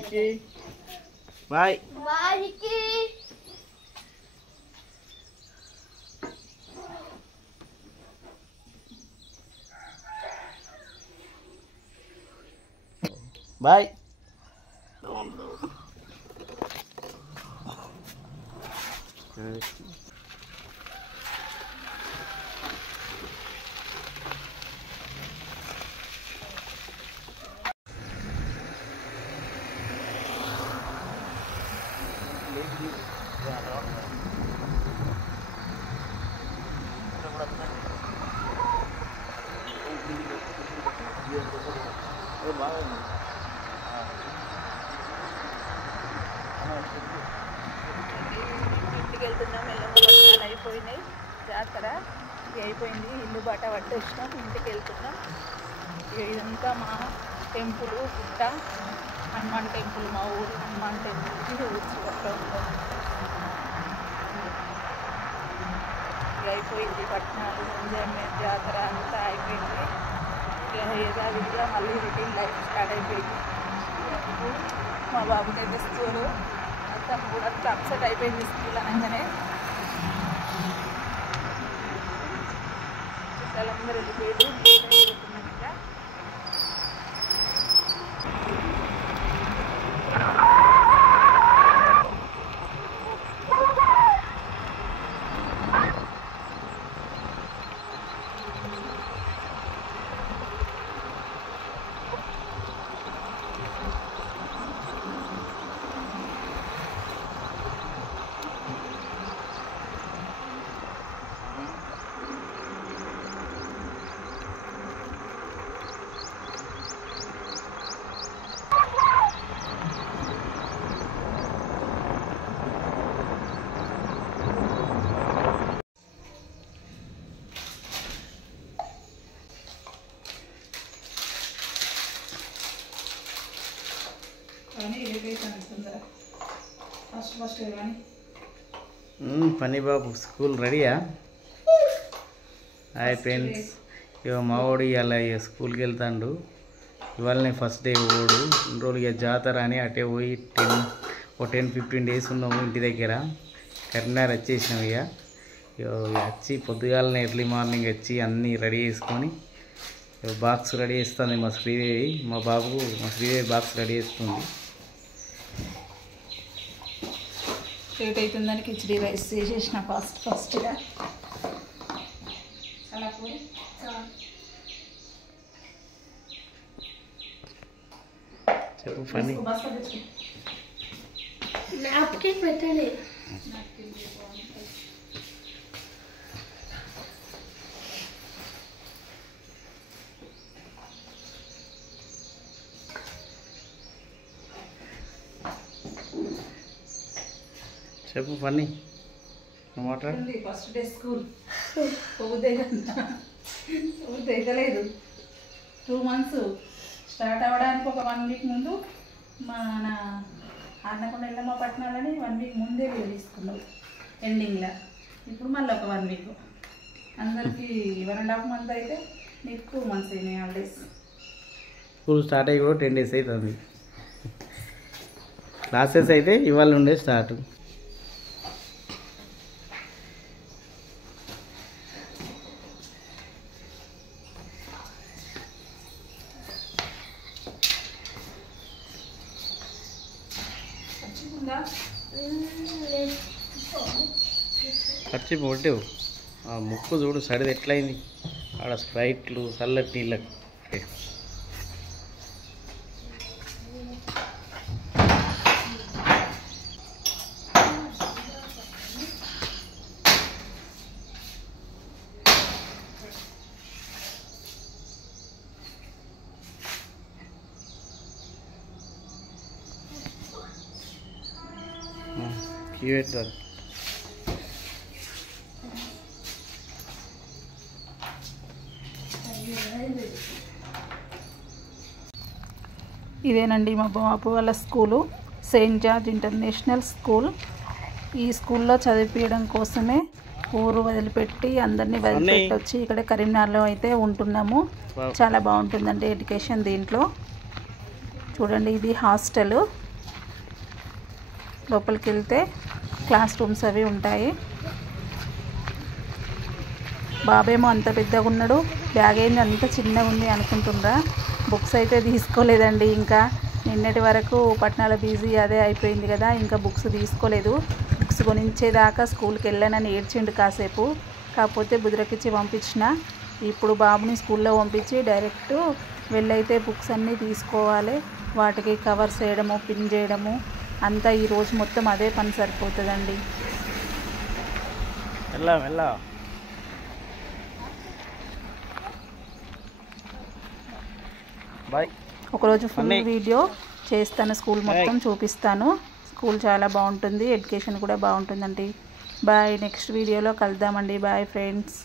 Vicky bye bye Vicky bye ఇంటికి వెళ్తున్నాం. ఎల్లమ్మ అయిపోయినాయి, జాతర అయిపోయింది, ఇల్లు బాట పట్టేసినాం, ఇంటికి వెళ్తున్నాం. ఇదంతా మా టెంపుల్ గుట్ట, హనుమాన్ టెంపుల్, మా ఊరు హనుమాన్ టెంపుల్కి ఊర్చిపట్ల ఉంటుంది. అయిపోయింది పట్టణాలు ఎంజాయ్మెంట్, జాతర అంతా అయిపోయింది. యథావిధిగా మళ్ళీ రొటీన్ లైఫ్ స్టార్ట్ అయిపోయింది. మా బాబుకి అయితే స్కూలు అంతా కూడా అప్సెట్ అయిపోయింది. స్కూల్ అనగానే చుట్టాలందరూ వెళ్ళిపోయింది. ఇంకా పని బాబు స్కూల్ రెడీయా? హాయ్ ఫ్రెండ్స్, ఇక మా వాడు ఇవాళ స్కూల్కి వెళ్తాడు. ఇవాళనే ఫస్ట్ డే ఓడు. ఇన్ని రోజులు ఇక జాతర అని అటే పోయి 10-15 డేస్ ఉన్నాము ఇంటి దగ్గర. కరీంనగర్ వచ్చేసినాం. ఇక వచ్చి పొద్దుగాలనే ఎర్లీ మార్నింగ్ వచ్చి అన్నీ రెడీ చేసుకొని బాక్స్ రెడీ చేస్తుంది మా శ్రీదేవి. మా శ్రీదేవి బాక్స్ రెడీ చేస్తుంది. లేట్ అవుతుందని కిచిడి రైస్ చేసేసిన ఫస్ట్గా. చెప్పు పని. పెట్టండి. చెప్పు పని. ఫస్ట్ డే స్కూల్ పువ్వు తెగలేదు. 2 months స్టార్ట్ అవ్వడానికి ఒక 1 week ముందు మన అన్నకొండ ఎల్లమ్మ పట్టణాలని 1 week ముందే తీసుకున్నాం ఎండింగ్లో. ఇప్పుడు మళ్ళీ ఒక 1 week. అందరికీ 1.5 months అయితే నీకు 2 months అయినాయి హాలిడేస్. స్కూల్ స్టార్ట్ అయ్యి కూడా 10 days అవుతుంది. క్లాసెస్ అయితే ఇవాళ నుండే స్టార్ట్. ఖర్చు కొట్టేవు. ఆ ముక్కు చూడు సడిది ఎట్లయింది. ఆడ స్ప్రైట్లు చల్లటి నీళ్ళకు. పెట్టారు. ఇదేనండి మా బాబు వాళ్ళ school, Saint George international school. ఈ స్కూల్లో చదివించడం కోసమే ఊరు వదిలిపెట్టి అందరినీ వదిలిపెట్టి వచ్చి ఇక్కడ కరీంనగర్లో అయితే ఉంటున్నాము. చాలా బాగుంటుందండి ఎడ్యుకేషన్ దీంట్లో. చూడండి, ఇది హాస్టల్. లోపలికి వెళ్తే క్లాస్ రూమ్స్ అవి ఉంటాయి. బాబేమో అంత పెద్దగా ఉన్నాడు, బ్యాగ్ ఏంది అంత చిన్నగా ఉంది అనుకుంటుండ్రా. బుక్స్ అయితే తీసుకోలేదండి. ఇంకా నిన్నటి వరకు పట్నాల బిజీ అదే అయిపోయింది కదా, ఇంకా బుక్స్ తీసుకోలేదు. బుక్స్ కొనించేదాకా స్కూల్కి వెళ్ళానని ఏడ్చిండు కాసేపు. కాకపోతే బుదిరకిచ్చి పంపించిన. ఇప్పుడు బాబుని స్కూల్లో పంపించి డైరెక్ట్ వెళ్ళైతే బుక్స్ అన్నీ తీసుకోవాలి. వాటికి కవర్స్ వేయడము, పిన్ చేయడము అంతా ఈరోజు మొత్తం అదే పని సరిపోతుందండి. ఒకరోజు ఫుల్ వీడియో చేస్తాను, స్కూల్ మొత్తం చూపిస్తాను. స్కూల్ చాలా బాగుంటుంది, ఎడ్యుకేషన్ కూడా బాగుంటుందండి. బాయ్, నెక్స్ట్ వీడియోలో కలుద్దామండి. Bye friends.